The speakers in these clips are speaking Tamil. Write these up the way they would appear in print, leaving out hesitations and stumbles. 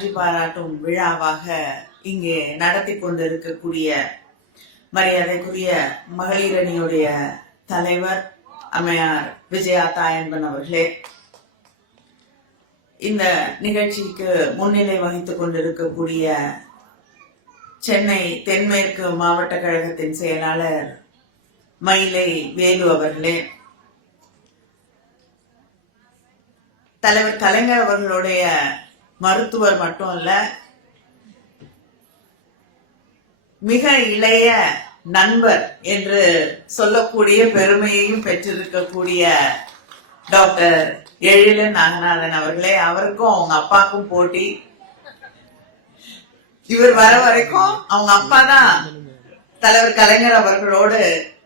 பாராட்டும் விழாவாக இங்கே நடத்தி கொண்டிருக்கக்கூடிய மரியாதைக்குரிய மகளிர் அணியுடைய தலைவர் அம்மையார் விஜயா தாயன்பன் அவர்களே, இந்த நிகழ்ச்சிக்கு முன்னிலை வகித்துக் கொண்டிருக்கக்கூடிய சென்னை தென்மேற்கு மாவட்ட கழகத்தின் செயலாளர் மயிலை வேலு அவர்களே, தலைவர் கலைஞர் அவர்களுடைய மருத்துவர் மட்டும் இல்ல, மிக இளைய நண்பர் என்று சொல்லக்கூடிய பெருமையையும் பெற்றிருக்கக்கூடிய டாக்டர் எழிலன் நாகநாதன் அவர்களே, அவருக்கும் அவங்க அப்பாவுக்கும் போட்டி. இவர் வர வரைக்கும் அவங்க அப்பா தான் தலைவர் கலைஞர் அவர்களோடு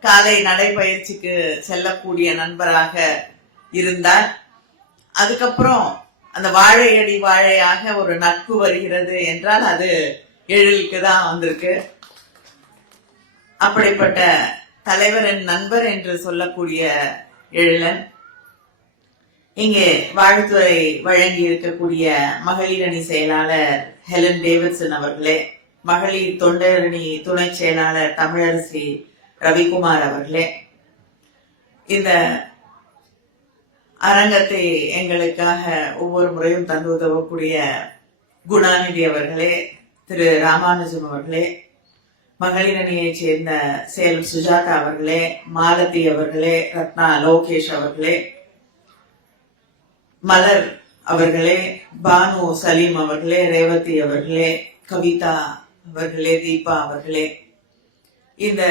காலை நடைபயிற்சிக்கு செல்லக்கூடிய நண்பராக இருந்தார். அதுக்கப்புறம் அந்த வாழையடி வாழையாக ஒரு நட்பு வருகிறது என்றால் அது எழிலுக்கு தான் வந்திருக்கு. அப்படிப்பட்ட தலைவரின் நண்பர் என்று சொல்லக்கூடிய எழிலன் இங்கே வாழ்த்துறை வழங்கி இருக்கக்கூடிய மகளிர் அணி செயலாளர் ஹெலன் டேவிட்சன் அவர்களே, மகளிர் தொண்டரணி துணை செயலாளர் தமிழரசி ரவிக்குமார் அவர்களே, இந்த அரங்கத்தை எங்களுக்காக ஒவ்வொரு முறையும் தந்து உதவக்கூடிய குணாநிதி அவர்களே, திரு ராமானுஜம் அவர்களே, மகளிர் அணியைச் சேர்ந்த சேலம் சுஜாதா அவர்களே, மாலதி அவர்களே, ரத்னா லோகேஷ் அவர்களே, மலர் அவர்களே, பானு சலீம் அவர்களே, ரேவதி அவர்களே, கவிதா அவர்களே, தீபா அவர்களே, இந்த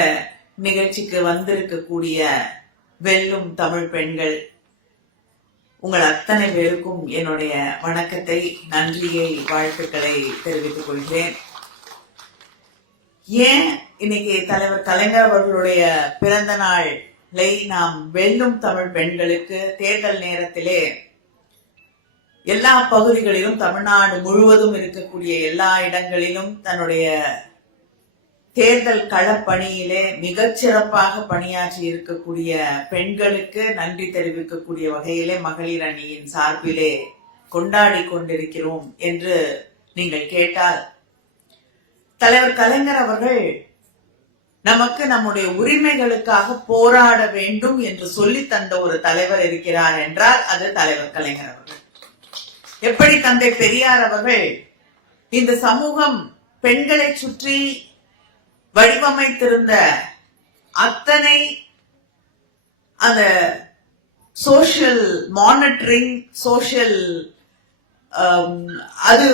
நிகழ்ச்சிக்கு வந்திருக்கக்கூடிய வெல்லும் தமிழ் பெண்கள் உங்கள் அத்தனை பேருக்கும் என்னுடைய வணக்கத்தை, நன்றியை, வாழ்த்துக்களை தெரிவித்துக் கொள்கிறேன். ஏன் இன்னைக்கு தலைவர் கலைஞர் அவர்களுடைய பிறந்த நாளை நாம் வெல்லும் தமிழ் பெண்களுக்கு தேர்தல் நேரத்திலே எல்லா பகுதிகளிலும், தமிழ்நாடு முழுவதும் இருக்கக்கூடிய எல்லா இடங்களிலும் தன்னுடைய தேர்தல் களப்பணியிலே மிகச் சிறப்பாக பணியாற்றி இருக்கக்கூடிய பெண்களுக்கு நன்றி தெரிவிக்கக்கூடிய வகையிலே மகளிர் அணியின் சார்பிலே கொண்டாடி கொண்டிருக்கிறோம் என்று நீங்கள் கேட்டால், தலைவர் கலைஞர் அவர்கள் நமக்கு நம்முடைய உரிமைகளுக்காக போராட வேண்டும் என்று சொல்லி தந்த ஒரு தலைவர் இருக்கிறார் என்றால் அது தலைவர் கலைஞர் அவர்கள். எப்படி தந்தை பெரியார் அவர்கள் இந்த சமூகம் பெண்களை சுற்றி வடிவமைத்திருந்த அத்தனை அந்த சோஷியல் மானிட்டரிங், சோஷியல் அது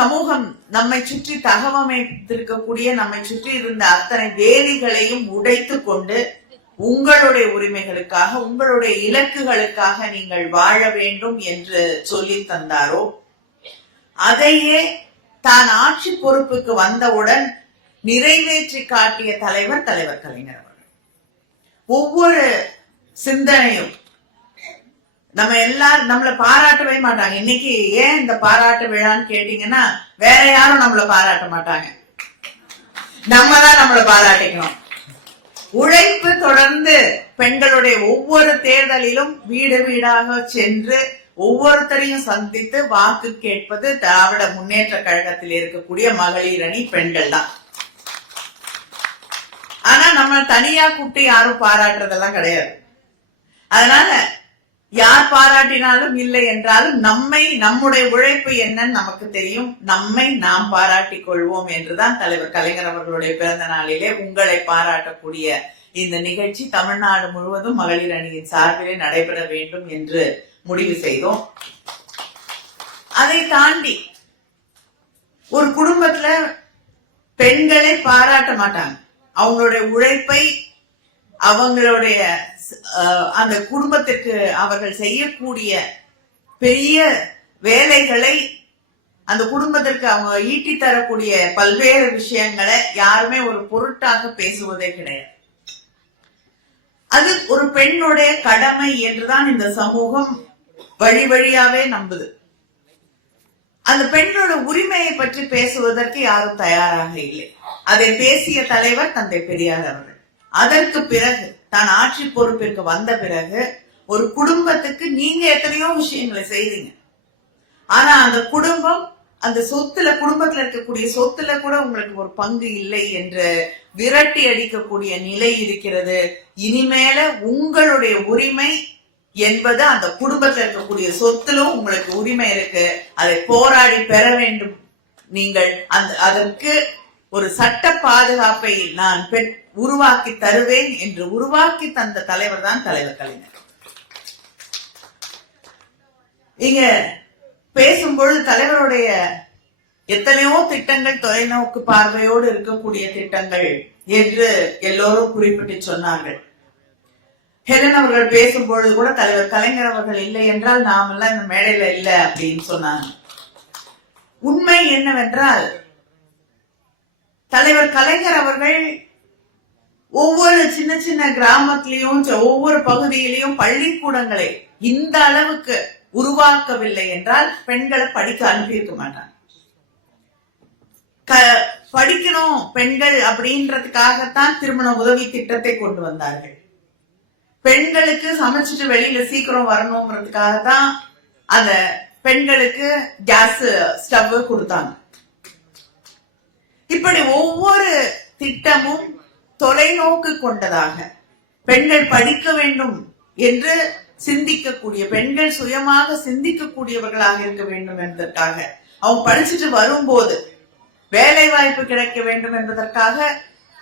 சமூகம் நம்மை சுற்றி தகவமைத்திருக்கக்கூடிய நம்மை சுற்றி இருந்த அத்தனை வேலிகளையும் உடைத்து கொண்டு உங்களுடைய உரிமைகளுக்காக, உங்களுடைய இலக்குகளுக்காக நீங்கள் வாழ வேண்டும் என்று சொல்லி தந்தாரோ, அதையே தான் ஆட்சி பொறுப்புக்கு வந்தவுடன் நிறைவேற்றி காட்டிய தலைவர் கலைஞர் அவர்கள். ஒவ்வொரு சிந்தனையும் நம்ம எல்லாரும் நம்மள பாராட்டவே மாட்டாங்க. இன்னைக்கு ஏன் இந்த பாராட்டு விழான்னு கேட்டீங்கன்னா, வேற யாரும் நம்மள பாராட்ட மாட்டாங்க, நம்ம தான் நம்மள பாராட்டிக்கணும். உழைப்பு தொடர்ந்து பெண்களுடைய ஒவ்வொரு தேர்தலிலும் வீடு வீடாக சென்று ஒவ்வொருத்தரையும் சந்தித்து வாக்கு கேட்பது திராவிட முன்னேற்ற கழகத்தில் இருக்கக்கூடிய மகளிர் அணி பெண்கள் தான். ஆனா நம்ம தனியா கூட்டி யாரும் பாராட்டுறதெல்லாம் கிடையாது. அதனால யார் பாராட்டினாலும் இல்லை என்றாலும் நம்முடைய உழைப்பு என்னன்னு நமக்கு தெரியும், நம்மை நாம் பாராட்டிக் கொள்வோம் என்றுதான் தலைவர் கலைஞர் அவர்களுடைய பிறந்த நாளிலே உங்களை பாராட்டக்கூடிய இந்த நிகழ்ச்சி தமிழ்நாடு முழுவதும் மகளிர் அணியின் சார்பிலே நடைபெற வேண்டும் என்று முடிவு செய்தோம். அதை தாண்டி ஒரு குடும்பத்துல பெண்களை பாராட்ட மாட்டாங்க. அவங்களுடைய உழைப்பை, அவங்களுடைய அந்த குடும்பத்திற்கு அவர்கள் செய்யக்கூடிய பெரிய வேலைகளை, அந்த குடும்பத்திற்கு அவங்க ஈட்டி தரக்கூடிய பல்வேறு விஷயங்களை யாருமே ஒரு பொருட்டாக பேசுவதே கிடையாது. அது ஒரு பெண்ணுடைய கடமை என்றுதான் இந்த சமூகம் வழி வழியாவே நம்புது. அந்த பெண்ணோட உரிமையை பற்றி பேசுவதற்கு யாரும் தயாராக இல்லை. அதை பேசிய தலைவர் தந்தை பெரியார் அவர்கள். அதற்கு பிறகு தான் ஆட்சி பொறுப்பிற்கு வந்த பிறகு ஒரு குடும்பத்துக்கு நீங்க எத்தனையோ விஷயங்களை செய்தீங்க. ஆனா அந்த குடும்பம் அந்த சொத்துல, குடும்பத்துல இருக்கக்கூடிய சொத்துல கூட உங்களுக்கு ஒரு பங்கு இல்லை என்று விரட்டி அடிக்கக்கூடிய நிலை இருக்கிறது. இனிமேல உங்களுடைய உரிமை என்பது அந்த குடும்பத்தில் இருக்கக்கூடிய சொத்திலும் உங்களுக்கு உரிமை இருக்கு. அதை போராடி பெற வேண்டும். நீங்கள் அதற்கு ஒரு சட்ட பாதுகாப்பை நான் உருவாக்கி தருவேன் என்று உருவாக்கி தந்த தலைவர் தான் தலைவர் கலைஞர். இங்க பேசும்பொழுது தலைவருடைய எத்தனையோ திட்டங்கள் தொலைநோக்கு பார்வையோடு இருக்கக்கூடிய திட்டங்கள் என்று எல்லோரும் குறிப்பிட்டு சொன்னார்கள். ஹெலன் அவர்கள் பேசும்பொழுது கூட தலைவர் கலைஞர் அவர்கள் இல்லை என்றால் நாமெல்லாம் இந்த மேடையில இல்லை அப்படின்னு சொன்னாங்க. உண்மை என்னவென்றால் தலைவர் கலைஞர் அவர்கள் ஒவ்வொரு சின்ன சின்ன கிராமத்திலையும் ஒவ்வொரு பகுதியிலையும் பள்ளிக்கூடங்களை இந்த அளவுக்கு உருவாக்கவில்லை என்றால் பெண்களை படிக்க அனுப்பியிருக்க மாட்டாங்க. படிக்கணும் பெண்கள் அப்படின்றதுக்காகத்தான் திருமண உதவி திட்டத்தை கொண்டு வந்தார்கள். பெண்களுக்கு சமைச்சிட்டு வெளியில சீக்கிரம் வரணுங்கிறதுக்காக தான் அந்த பெண்களுக்கு கேஸ் ஸ்டவ் கொடுத்தாங்க. இப்படி ஒவ்வொரு திட்டமும் தொலைநோக்கு கொண்டதாக பெண்கள் படிக்க வேண்டும் என்று சிந்திக்கக்கூடிய, பெண்கள் சுயமாக சிந்திக்கக்கூடியவர்களாக இருக்க வேண்டும் என்பதற்காக, அவங்க படிச்சுட்டு வரும்போது வேலை வாய்ப்பு கிடைக்க வேண்டும் என்பதற்காக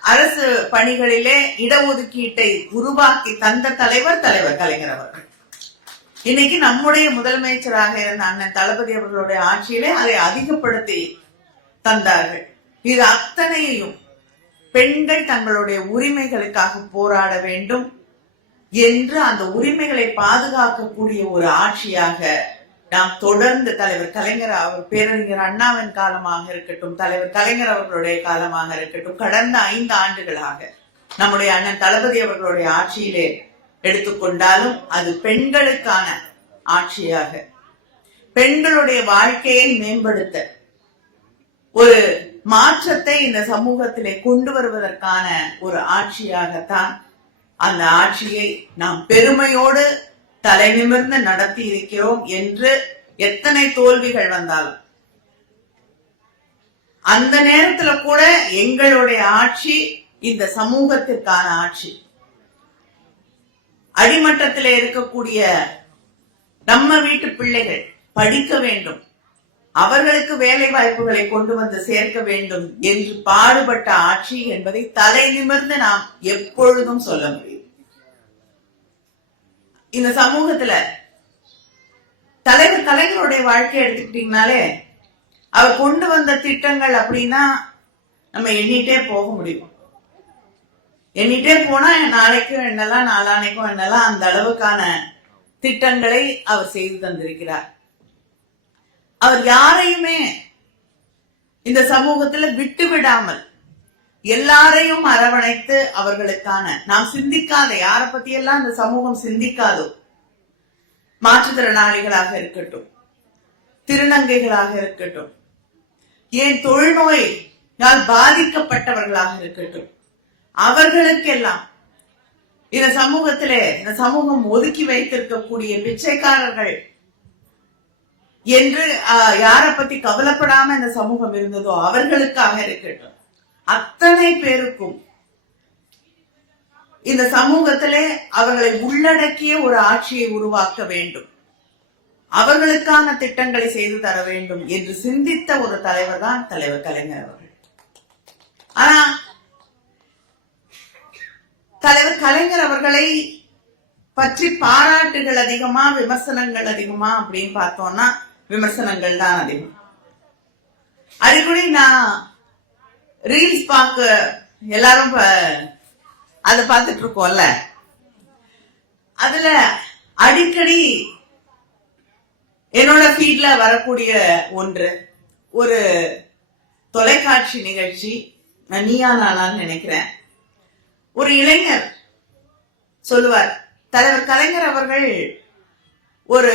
அரசு பணிகளிலே இடஒதுக்கீட்டை உருவாக்கி தந்த தலைவர் கலைஞர் அவர்கள். இன்னைக்கு நம்முடைய முதலமைச்சராக இருந்த அண்ணன் தளபதி அவர்களுடைய ஆட்சியிலே அதை அதிகப்படுத்தி தந்தார்கள். இது அத்தனையும் பெண்கள் தங்களுடைய உரிமைகளுக்காக போராட வேண்டும் என்று அந்த உரிமைகளை பாதுகாக்கக்கூடிய ஒரு ஆட்சியாக நாம் தொடர்ந்து தலைவர் கலைஞர் அவர், பேரறிஞர் அண்ணாவின் காலமாக இருக்கட்டும், தலைவர் கலைஞர் அவர்களுடைய காலமாக இருக்கட்டும், கடந்த 5 ஆண்டுகளாக நம்முடைய அண்ணன் தளபதி அவர்களுடைய ஆட்சியிலே எடுத்துக்கொண்டாலும் அது பெண்களுக்கான ஆட்சியாக, பெண்களுடைய வாழ்க்கையை மேம்படுத்த ஒரு மாற்றத்தை இந்த சமூகத்திலே கொண்டு வருவதற்கான ஒரு ஆட்சியாகத்தான் அந்த ஆட்சியை நாம் பெருமையோடு தலை நிமிர்ந்து நடத்தி இருக்கிறோம் என்று எத்தனை தோல்விகள் வந்தாலும் அந்த நேரத்துல கூட எங்களுடைய ஆட்சி இந்த சமூகத்திற்கான ஆட்சி. அடிமட்டத்திலே இருக்கக்கூடிய நம்ம வீட்டு பிள்ளைகள் படிக்க வேண்டும், அவர்களுக்கு வேலை வாய்ப்புகளை கொண்டு வந்து சேர்க்க வேண்டும் என்று பாடுபட்ட ஆட்சி என்பதை தலை நிமிர்ந்து நாம் எப்பொழுதும் சொல்ல முடியும். இந்த சமூகத்துல தலைவர் கலைஞருடைய வாழ்க்கையை எடுத்துக்கிட்டீங்கனாலே அவர் கொண்டு வந்த திட்டங்கள் அப்படின்னா நம்ம எண்ணிட்டே போக முடியும். எண்ணிட்டே போனா நாளைக்கும் என்னெல்லாம் நாளானைக்கும் என்னெல்லாம் அந்த அளவுக்கான திட்டங்களை அவர் செய்து தந்திருக்கிறார். அவர் யாரையுமே இந்த சமூகத்துல விட்டு விடாமல் எல்லாரையும் அரவணைத்து அவர்களுக்கான, நாம் சிந்திக்காத, யாரை பத்தி எல்லாம் இந்த சமூகம் சிந்திக்காதோ, மாற்றுத்திறனாளிகளாக இருக்கட்டும், திருநங்கைகளாக இருக்கட்டும், ஏன் தொழுநோயால் பாதிக்கப்பட்டவர்களாக இருக்கட்டும், அவர்களுக்கெல்லாம் இந்த சமூகத்திலே இந்த சமூகம் ஒதுக்கி வைத்திருக்கக்கூடிய பிச்சைக்காரர்கள் என்று யாரை பத்தி கவலைப்படாம இந்த சமூகம் இருந்ததோ அவர்களுக்காக இருக்கட்டும், அத்தனை பேருக்கும் இந்த சமூகத்திலே அவர்களை உள்ளடக்கிய ஒரு ஆட்சியை உருவாக்க வேண்டும், அவர்களுக்கான திட்டங்களை செய்து தர வேண்டும் என்று சிந்தித்த ஒரு தலைவர் தான் தலைவர் கலைஞர் அவர்கள். ஆனா தலைவர் கலைஞர் அவர்களை பற்றி பாராட்டுகள் அதிகமா விமர்சனங்கள் அதிகமா அப்படின்னு பார்த்தோம்னா விமர்சனங்கள் தான் அதிகம். அடிக்கடி நான் ரீல்ஸ் பார்க்க எல்லாரும் அதை பார்த்துட்டு இருக்கோம்ல, அதுல அடிக்கடி என்னோட ஃபீட்ல வரக்கூடிய ஒன்று, ஒரு தொலைக்காட்சி நிகழ்ச்சி, நீயா நானான்னு நினைக்கிறேன், ஒரு இளைஞர் சொல்லுவார், தலைவர் கலைஞர் அவர்கள் ஒரு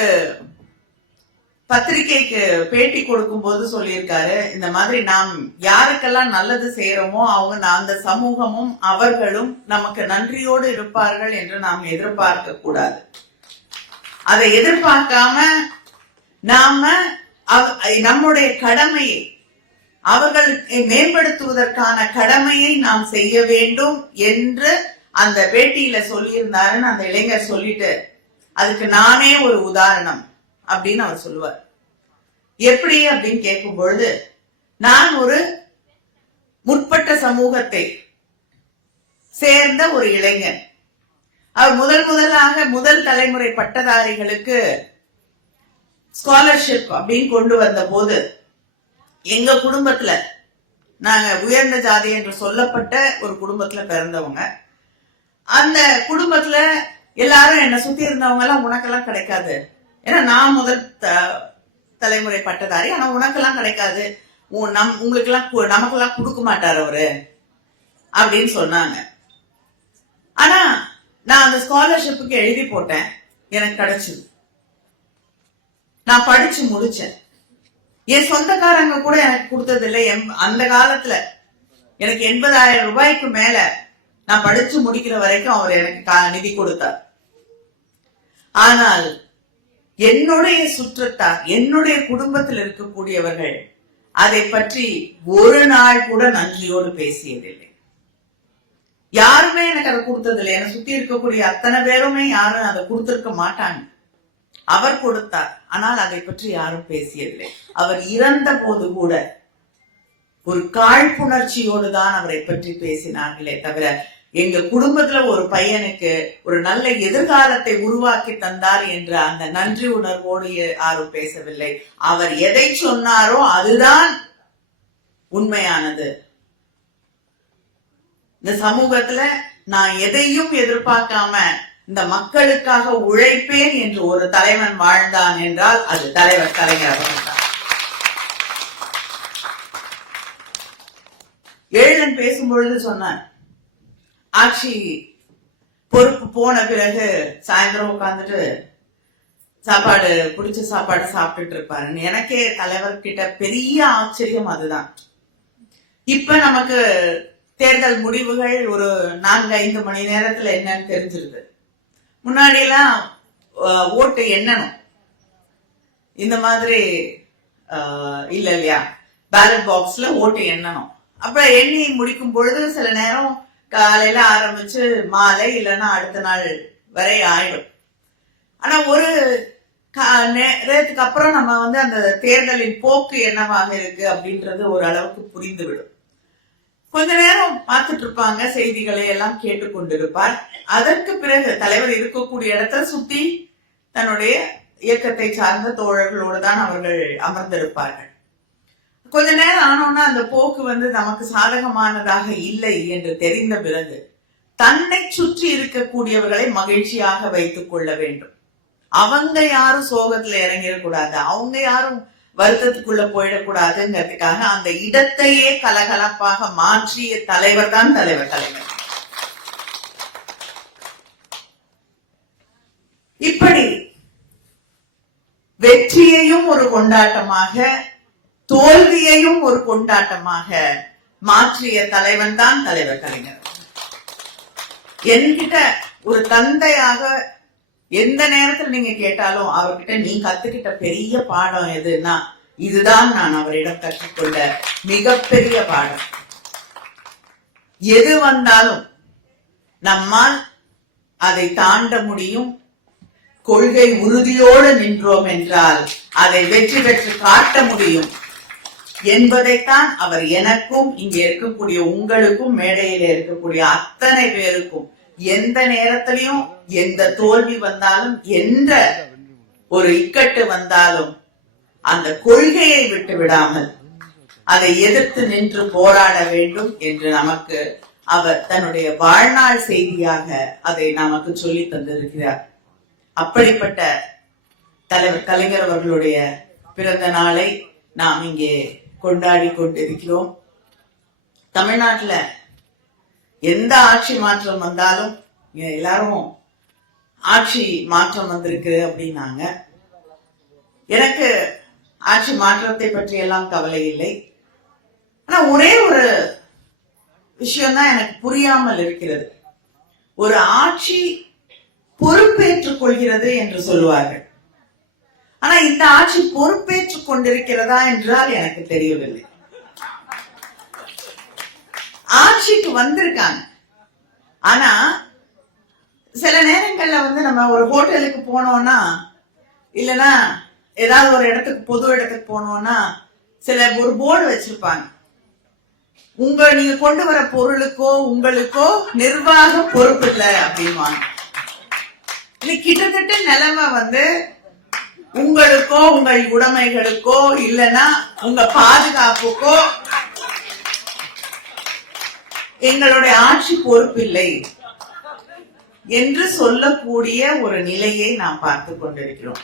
பத்திரிகைக்கு பேட்டி கொடுக்கும் போது சொல்லியிருக்காரு, இந்த மாதிரி நாம் யாருக்கெல்லாம் நல்லது செய்யறோமோ அவங்க, அந்த சமூகமும் அவர்களும் நமக்கு நன்றியோடு இருப்பார்கள் என்று நாம் எதிர்பார்க்க கூடாது. அதை எதிர்பார்க்காம நாம நம்முடைய கடமையை அவர்களை மேம்படுத்துவதற்கான கடமையை நாம் செய்ய வேண்டும் என்று அந்த பேட்டியில சொல்லியிருந்தாருன்னு அந்த இளைஞர் சொல்லிட்டு, அதுக்கு நானே ஒரு உதாரணம் அப்படின்னு அவர் சொல்லுவார். எப்படி அப்படின்னு கேட்கும் பொழுது, நான் ஒரு முற்பட்ட சமூகத்தை சேர்ந்த ஒரு இளைஞர். அவர் முதல் தலைமுறை பட்டதாரிகளுக்கு ஸ்காலர்ஷிப் அப்படின்னு கொண்டு வந்த போது, எங்க குடும்பத்துல, நாங்க உயர்ந்த ஜாதி என்று சொல்லப்பட்ட ஒரு குடும்பத்துல பிறந்தவங்க, அந்த குடும்பத்துல எல்லாரும் என்ன சுத்தி இருந்தவங்க எல்லாம் உனக்கெல்லாம் கிடைக்காது, ஏன்னா நான் முதல் தலைமுறை பட்டதாரி, ஆனா உனக்கெல்லாம் கிடைக்காது, உங்களுக்கெல்லாம் நமக்கெல்லாம் கொடுக்க மாட்டார் அவரு அப்படின்னு சொன்னாங்க. ஆனா நான் அந்த ஸ்காலர்ஷிப்புக்கு எழுதி போட்டேன், எனக்கு கிடைச்சது. நான் படிச்சு முடிச்சேன். என் சொந்தக்காரங்க கூட எனக்கு கொடுத்தது இல்லை. அந்த காலத்துல எனக்கு 80,000 ரூபாய்க்கு மேல நான் படிச்சு முடிக்கிற வரைக்கும் அவர் எனக்கு நிதி கொடுத்தார். ஆனால் என்னுடைய சுற்றத்தார், என்னுடைய குடும்பத்தில் இருக்கக்கூடியவர்கள் அதை பற்றி ஒரு நாள் கூட நன்றியோடு பேசியதில்லை. யாருமே எனக்கு அதை கொடுத்ததில்லை. என்னை சுத்தி இருக்கக்கூடிய அத்தனை பேருமே யாரும் அதை கொடுத்திருக்க மாட்டாங்க. அவர் கொடுத்தார், ஆனால் அதை பற்றி யாரும் பேசியதில்லை. அவர் இறந்த போது கூட ஒரு காழ்ப்புணர்ச்சியோடு தான் அவரை பற்றி பேசினார்களே தவிர, எங்க குடும்பத்துல ஒரு பையனுக்கு ஒரு நல்ல எதிர்காலத்தை உருவாக்கி தந்தார் என்ற அந்த நன்றி உணர்வோடு யாரும் பேசவில்லை. அவர் எதை சொன்னாரோ அதுதான் உண்மையானது. இந்த சமூகத்துல நான் எதையும் எதிர்பார்க்காம இந்த மக்களுக்காக உழைப்பேன் என்று ஒரு தலைவன் வாழ்ந்தான் என்றால் அது தலைவர் கலைஞர் அவர்கள் தான். ஏழன் பேசும்பொழுது சொன்னார், ஆட்சி பொறுப்பு போன பிறகு சாயந்தரம் உட்கார்ந்துட்டு சாப்பாடு, பிடிச்ச சாப்பாடு சாப்பிட்டுட்டு இருப்பாருன்னு. எனக்கே தலைவர்கிட்ட பெரிய ஆச்சரியம் அதுதான். இப்ப நமக்கு தேர்தல் முடிவுகள் ஒரு 4-5 மணி நேரத்துல என்னன்னு தெரிஞ்சிருது. முன்னாடி எல்லாம் ஓட்டு எண்ணணும், இந்த மாதிரி இல்ல இல்லையா, பேலட் பாக்ஸ்ல ஓட்டு எண்ணணும். அப்ப எண்ணி முடிக்கும் பொழுது சில நேரம் காலையில ஆரம்பிச்சு மாலை இல்லைன்னா அடுத்த நாள் வரை ஆயிடும். ஆனா ஒரு நேரத்துக்கு அப்புறம் நம்ம அந்த தேர்தலின் போக்கு என்னவாக இருக்கு அப்படின்றது ஒரு அளவுக்கு புரிந்து விடும். கொஞ்ச நேரம் பார்த்துட்டு இருப்பாங்க, செய்திகளை எல்லாம் கேட்டுக்கொண்டிருப்பார். அதற்கு பிறகு தலைவர் இருக்கக்கூடிய இடத்துல சுத்தி தன்னுடைய இயக்கத்தை சார்ந்த தோழர்களோடு தான் அவர்கள் அமர்ந்திருப்பார்கள். கொஞ்ச நேரம் ஆனோன்னா அந்த போக்கு நமக்கு சாதகமானதாக இல்லை என்று தெரிந்த பிறகு தன்னை சுற்றி இருக்கக்கூடியவர்களை மகிழ்ச்சியாக வைத்துக் கொள்ள வேண்டும். அவங்க யாரும் சோகத்துல இறங்கிடக்கூடாது, அவங்க யாரும் வருத்தத்துக்குள்ள போயிடக்கூடாதுங்கிறதுக்காக அந்த இடத்தையே கலகலப்பாக மாற்றிய தலைவர் தான் தலைவர் கலைஞர். இப்படி வெற்றியையும் ஒரு கொண்டாட்டமாக, தோல்வியையும் ஒரு கொண்டாட்டமாக மாற்றிய தலைவன் தான் தலைவர் கலைஞர். என்கிட்ட ஒரு தந்தையாக எந்த நேரத்தில் நீங்க கேட்டாலும் அவர்கிட்ட நீ கத்துக்கிட்ட பெரிய பாடம் எதுன்னா இதுதான் நான் அவரிடம் கற்றுக்கொண்ட மிகப்பெரிய பாடம். எது வந்தாலும் நம்மால் அதை தாண்ட முடியும், கொள்கை உறுதியோடு நின்றோம் என்றால் அதை வெற்றி பெற்று காட்ட முடியும் என்பதைத்தான் அவர் எனக்கும் இங்க இருக்கக்கூடிய உங்களுக்கும் மேடையில இருக்கக்கூடிய அத்தனை பேருக்கும் எந்த நேரத்திலையும் எந்த தோல்வி வந்தாலும் எந்த ஒரு இக்கட்டு வந்தாலும் அந்த கொள்கையை விட்டு விடாமல் அதை எதிர்த்து நின்று போராட வேண்டும் என்று நமக்கு அவர் தன்னுடைய வாழ்நாள் செய்தியாக அதை நமக்கு சொல்லி தந்திருக்கிறார். அப்படிப்பட்ட தலைவர் கலைஞர் அவர்களுடைய பிறந்த நாளை நாம் இங்கே கொண்டாடி கொண்டிருக்கிறோம். தமிழ்நாட்டுல எந்த ஆட்சி மாற்றம் வந்தாலும் எல்லாரும் ஆட்சி மாற்றம் வந்திருக்கு அப்படின்னாங்க. எனக்கு ஆட்சி மாற்றத்தை பற்றி எல்லாம் கவலை இல்லை. ஆனா ஒரே ஒரு விஷயம்தான் எனக்கு புரியாமல் இருக்கிறது. ஒரு ஆட்சி பொறுப்பேற்றுக் கொள்கிறது என்று சொல்லுவார்கள். ஆனா இந்த ஆட்சி பொறுப்பேற்றுக் கொண்டிருக்கிறதா என்றால் எனக்கு தெரியவில்லை. ஆட்சிக்கு வந்திருக்காங்க. ஆனா சில நேரங்கள்ல நம்ம ஒரு ஹோட்டலுக்கு போனோம்னா, இல்லைன்னா ஏதாவது ஒரு இடத்துக்கு பொது இடத்துக்கு போனோம்னா ஒரு போர்டு வச்சிருப்பாங்க, நீங்க கொண்டு வர பொருளுக்கோ உங்களுக்கோ நிர்வாக பொறுப்பு இல்லை அப்படின்வாங்க. கிட்டத்தட்ட நிலைமை உங்களுக்கோ உங்கள் உடைமைகளுக்கோ இல்லைன்னா உங்க பாதுகாப்புக்கோ எங்களுடைய ஆட்சி பொறுப்பில்லை என்று சொல்லக்கூடிய ஒரு நிலையை நாம் பார்த்து கொண்டிருக்கிறோம்.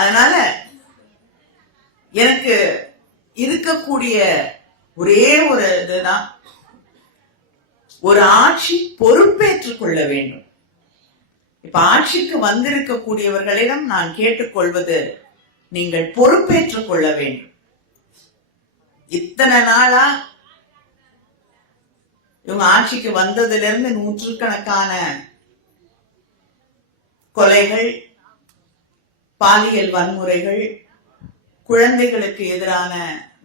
அதனால எனக்கு இருக்கக்கூடிய ஒரே ஒரு இதுதான், ஒரு ஆட்சி பொறுப்பேற்றுக் கொள்ள வேண்டும். இப்ப ஆட்சிக்கு வந்திருக்கக்கூடியவர்களிடம் நான் கேட்டுக்கொள்வது, நீங்கள் பொறுப்பேற்றுக் கொள்ள வேண்டும். இத்தனை நாளா இவங்க ஆட்சிக்கு வந்ததுல இருந்து நூற்றுக்கணக்கான கொலைகள், பாலியல் வன்முறைகள், குழந்தைகளுக்கு எதிரான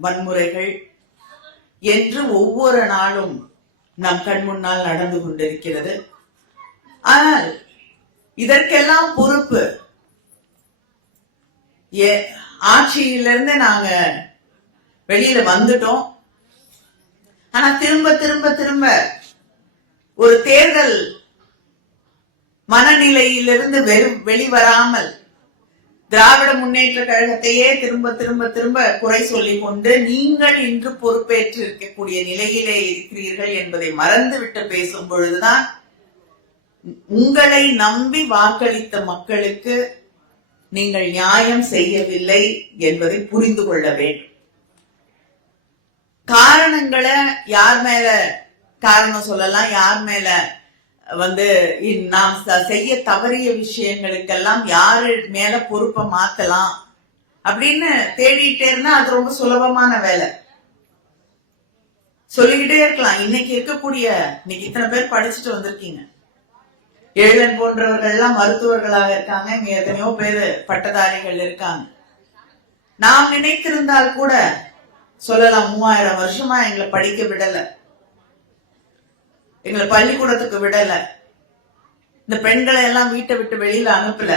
வன்முறைகள் என்று ஒவ்வொரு நாளும் நம் கண் முன்னால் நடந்து கொண்டிருக்கிறது. ஆனால் இதற்கெல்லாம் பொறுப்பு ஆட்சியிலிருந்து நாங்க வெளியில வந்துட்டோம். ஆனா திரும்ப திரும்ப திரும்ப ஒரு தேர்தல் மனநிலையிலிருந்து வெளிவராமல் திராவிட முன்னேற்ற கழகத்தையே திரும்ப திரும்ப திரும்ப குறை சொல்லிக் கொண்டு நீங்கள் இன்று பொறுப்பேற்று இருக்கக்கூடிய நிலையிலே இருக்கிறீர்கள் என்பதை மறந்துவிட்டு பேசும் பொழுதுதான் உங்களை நம்பி வாக்களித்த மக்களுக்கு நீங்கள் நியாயம் செய்யவில்லை என்பதை புரிந்து கொள்ள வேண்டும். காரணங்களை யார் மேல காரணம் சொல்லலாம், யார் மேல நாம் செய்ய தவறிய விஷயங்களுக்கெல்லாம் யாரு மேல பொறுப்பை மாத்தலாம் அப்படின்னு தேடிட்டே இருந்தா அது ரொம்ப சுலபமான வேலை. சொல்லிக்கிட்டே இருக்கலாம். இன்னைக்கு இத்தனை பேர் படிச்சுட்டு வந்திருக்கீங்க. எழிலன் போன்றவர்கள் எல்லாம் மருத்துவர்களாக இருக்காங்க. இங்க எத்தனையோ பேரு பட்டதாரிகள் இருக்காங்க. நாம் நினைத்திருந்தால் கூட சொல்லலாம், 3000 வருஷமா எங்களை படிக்க விடல, எங்களை பள்ளிக்கூடத்துக்கு விடல, இந்த பெண்களை எல்லாம் வீட்டை விட்டு வெளியில அனுப்பல,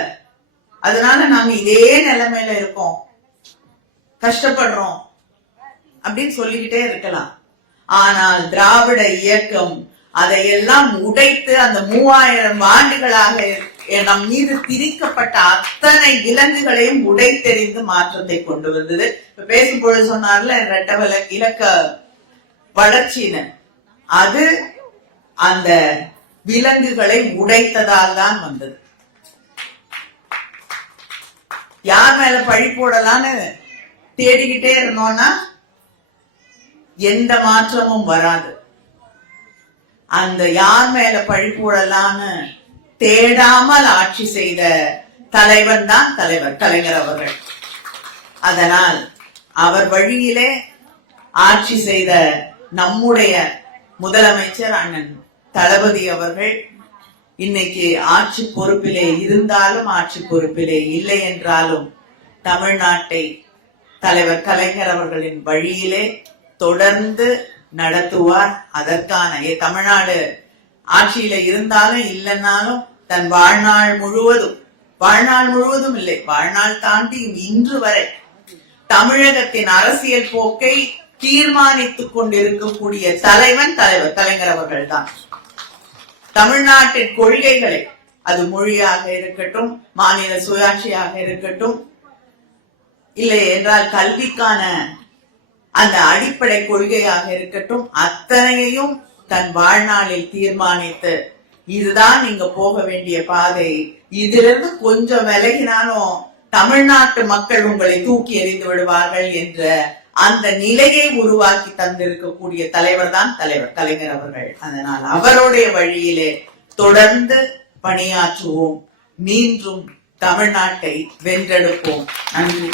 அதனால நாங்க இதே நிலைமையில இருக்கோம், கஷ்டப்படுறோம் அப்படின்னு சொல்லிக்கிட்டே இருக்கலாம். ஆனால் திராவிட இயக்கம் அதையெல்லாம் உடைத்து அந்த 3000 ஆண்டுகளாக நம் மீது திரிக்கப்பட்ட அத்தனை விலங்குகளையும் உடைத்தெறிந்து மாற்றத்தை கொண்டு வந்தது. இப்ப பேசும்பொழுது சொன்னார்ல ரெட்டவல இலக்க வளர்ச்சின்னு, அது அந்த விலங்குகளை உடைத்ததால் தான் வந்தது. யார் மேல பழி போடலான்னு தேடிக்கிட்டே இருந்தோம்னா எந்த மாற்றமும் வராது. அந்த யார் மேல பழி போடலான்னு தேடாமல் ஆட்சி செய்த தலைவன் தான் கலைஞர் அவர்கள். அதனால் அவர் வழியிலே ஆட்சி செய்த நம்முடைய முதலமைச்சர் அண்ணன் தளபதி அவர்கள் இன்னைக்கு ஆட்சி பொறுப்பிலே இருந்தாலும் ஆட்சி பொறுப்பிலே இல்லை என்றாலும் தமிழ்நாட்டை தலைவர் கலைஞர் அவர்களின் வழியிலே தொடர்ந்து நடத்துவார். அதற்கான தமிழ்நாடு ஆட்சியில இருந்தாலும் இல்லைன்னாலும் தன் வாழ்நாள் முழுவதும் இல்லை, வாழ்நாள் தாண்டி இன்று வரை தமிழகத்தின் அரசியல் போக்கை தீர்மானித்துக் கொண்டிருக்கக்கூடிய தலைவர் கலைஞர் அவர்கள் தான். தமிழ்நாட்டின் கொள்கைகளை, அது மொழியாக இருக்கட்டும், மாநில சுயாட்சியாக இருக்கட்டும், இல்லை என்றால் கல்விக்கான அந்த அடிப்படை கொள்கையாக இருக்கட்டும், அத்தனையையும் தன் வாழ்நாளில் தீர்மானித்து இதுதான் நீங்க போக வேண்டிய பாதை, இதிலிருந்து கொஞ்சம் விலகினாலும் தமிழ்நாட்டு மக்கள் உங்களை தூக்கி எறிந்து விடுவார்கள் என்ற அந்த நிலையை உருவாக்கி தந்திருக்கக்கூடிய தலைவர் தான் தலைவர் கலைஞர் அவர்கள். அதனால் அவருடைய வழியிலே தொடர்ந்து பணியாற்றுவோம், மீண்டும் தமிழ்நாட்டை வென்றெடுப்போம். நன்றி.